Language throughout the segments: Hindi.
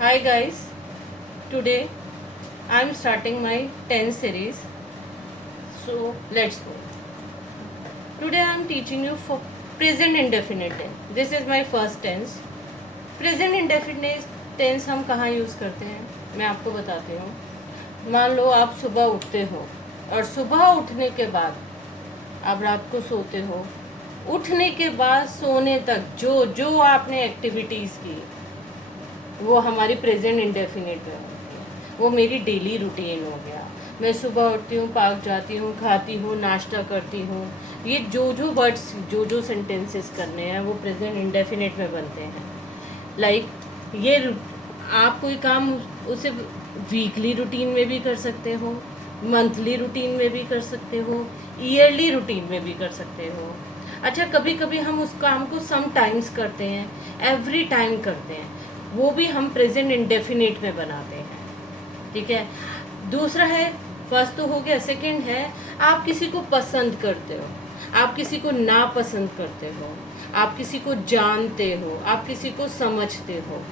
Hi guys, today I am starting my 10 series. So let's go. Today I am teaching you for present indefinite tense. This is my first tense. Present indefinite tense हम कहाँ यूज़ करते हैं मैं आपको बताती हूँ। मान लो आप सुबह उठते हो और सुबह उठने के बाद आप रात को सोते हो, उठने के बाद सोने तक जो जो आपने एक्टिविटीज़ की वो हमारी प्रेजेंट इंडेफिनिट में होती है। वो मेरी डेली रूटीन हो गया। मैं सुबह उठती हूँ, पार्क जाती हूँ, खाती हूँ, नाश्ता करती हूँ। ये जो वर्ड्स जो सेंटेंसेस करने हैं वो प्रेजेंट इंडेफिनिट में बनते हैं। लाइक ये आप कोई काम उसे वीकली रूटीन में भी कर सकते हो, मंथली रूटीन में भी कर सकते हो, ईयरली रूटीन में भी कर सकते हो। अच्छा, कभी कभी हम उस काम को सम टाइम्स करते हैं, एवरी टाइम करते हैं, वो भी हम प्रेजेंट इंडेफिनिट में बनाते हैं। ठीक है। दूसरा है, फर्स्ट तो हो गया, सेकंड है आप किसी को पसंद करते हो, आप किसी को नापसंद करते हो, आप किसी को जानते हो, आप किसी को समझते हो,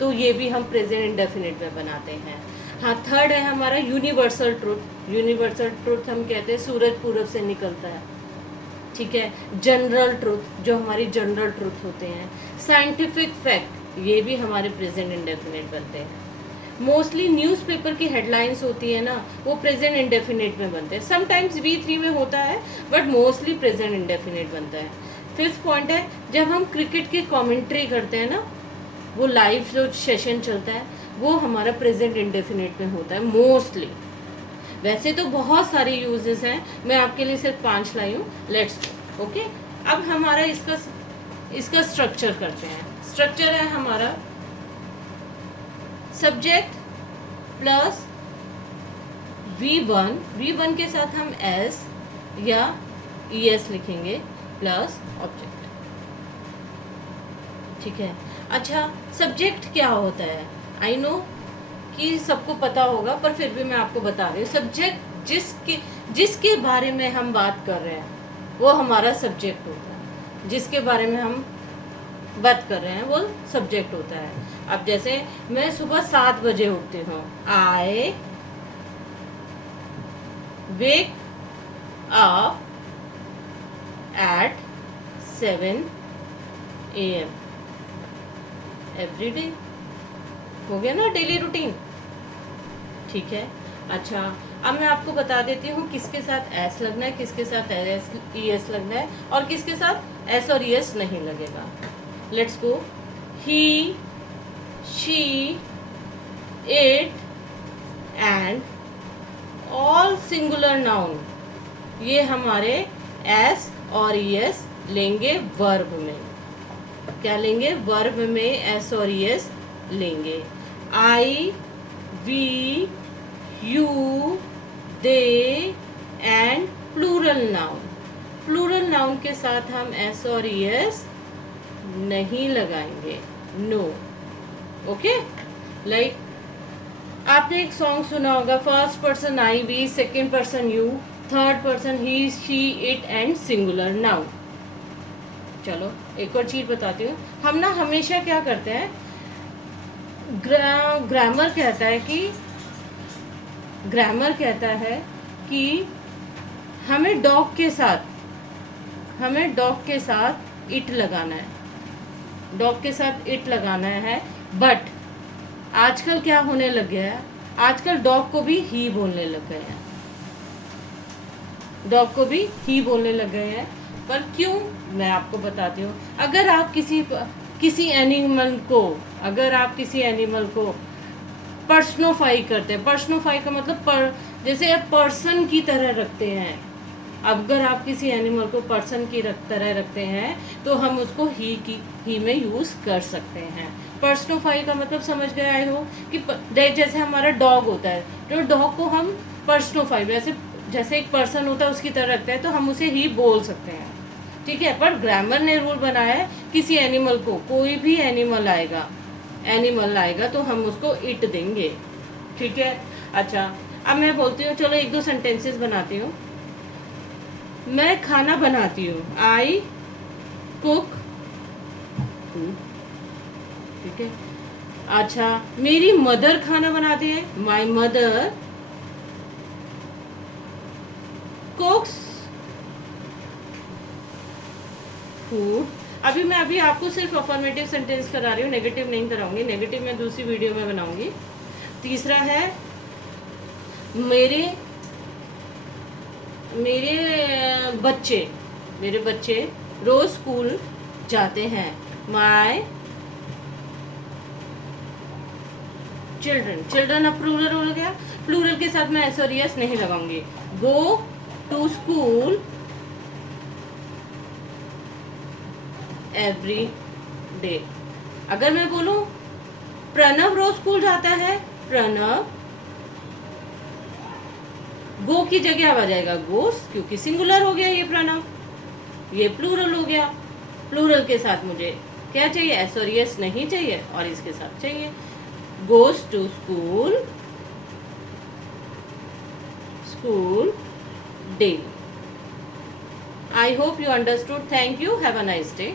तो ये भी हम प्रेजेंट इंडेफिनिट में बनाते हैं। हाँ, थर्ड है हमारा यूनिवर्सल ट्रुथ। यूनिवर्सल ट्रुथ हम कहते हैं सूरज पूरब से निकलता है। ठीक है। जनरल ट्रुथ, जो हमारी जनरल ट्रुथ होते हैं। साइंटिफिक फैक्ट, ये भी हमारे प्रेजेंट इंडेफिनिट बनते हैं। मोस्टली न्यूज़पेपर की हेडलाइंस होती है ना, वो प्रेजेंट इंडेफिनिट में बनते हैं। समटाइम्स V3 में होता है, बट मोस्टली प्रेजेंट इंडेफिनिट बनता है। फिफ्थ पॉइंट है, जब हम क्रिकेट की कमेंट्री करते हैं ना, वो लाइव जो सेशन चलता है वो हमारा प्रेजेंट इंडेफिनिट में होता है मोस्टली। वैसे तो बहुत सारे यूजेस हैं, मैं आपके लिए सिर्फ 5 लाई हूँ। Let's okay. अब हमारा इसका स्ट्रक्चर करते हैं। स्ट्रक्चर है हमारा सब्जेक्ट प्लस V1 के साथ हम S या ES लिखेंगे प्लस ऑब्जेक्ट। ठीक है। अच्छा, सब्जेक्ट क्या होता है? आई नो कि सबको पता होगा, पर फिर भी मैं आपको बता रही हूँ। सब्जेक्ट जिसके बारे में हम बात कर रहे हैं वो हमारा सब्जेक्ट होता है। जिसके बारे में हम बात कर रहे हैं वो सब्जेक्ट होता है। अब जैसे मैं सुबह 7 बजे उठती हूँ, I wake up at 7 AM every day. हो गया ना डेली रूटीन। ठीक है। अच्छा, अब मैं आपको बता देती हूँ किसके साथ एस लगना है, किसके साथ ES लगना है और किसके साथ एस और ES नहीं लगेगा। Let's go. He, she, it and all singular noun, ये हमारे एस और ES लेंगे वर्ब में। क्या लेंगे? वर्ब में एस और ES लेंगे। I, we, you, they and plural noun. Plural noun के साथ हम एस और ES नहीं लगाएंगे, नो। ओके। लाइक आपने एक सॉन्ग सुना होगा, first person I, we, second person you, third person he, she, it and singular noun. चलो एक और चीज बताती हूँ। हम ना हमेशा क्या करते हैं, ग्रामर कहता है कि हमें डॉग के साथ इट लगाना है, डॉग के साथ इट लगाना है। बट आजकल क्या होने लग गया है, आजकल डॉग को भी ही बोलने लग गए हैं, डॉग को भी ही बोलने लग गए हैं। पर क्यों, मैं आपको बताती हूँ। अगर आप किसी एनिमल को पर्सनोफाई करते हैं, पर्सनोफाई का मतलब जैसे आप पर्सन की तरह रखते हैं, अगर आप किसी एनिमल को पर्सन की तरह रखते हैं तो हम उसको ही में यूज़ कर सकते हैं। पर्सनोफाई का मतलब समझ गए आए हो कि जैसे हमारा डॉग होता है, तो डॉग को हम पर्सनोफाई जैसे एक पर्सन होता है उसकी तरह रखते हैं, तो हम उसे ही बोल सकते हैं। ठीक है। पर ग्रामर ने रूल बनाया है, किसी एनिमल को, कोई भी एनिमल आएगा तो हम उसको इट देंगे। ठीक है। अच्छा, अब मैं बोलती हूँ, चलो 1-2 सेंटेंसेस बनाती हूँ। मैं खाना बनाती हूँ, आई कुक फूड। ठीक है। अच्छा, मेरी मदर खाना बनाती है, माई मदर कुक्स फूड। अभी आपको सिर्फ अफर्मेटिव सेंटेंस करा रही हूँ, नेगेटिव नहीं कराऊंगी, नेगेटिव मैं दूसरी वीडियो में बनाऊंगी। तीसरा है मेरे बच्चे रोज स्कूल जाते हैं, माई चिल्ड्रन अब प्लूरल हो गया। प्लूरल के साथ मैं एस और यस नहीं लगाऊंगी। Go to school every day. अगर मैं बोलूं प्रणव रोज स्कूल जाता है, प्रणव, गो की जगह अब आ जाएगा गोस, क्योंकि सिंगुलर हो गया ये प्रणव, ये प्लूरल हो गया। प्लूरल के साथ मुझे क्या चाहिए, एस और यस नहीं चाहिए, और इसके साथ चाहिए goes to school daily. I hope you understood. Thank you. Have a nice day.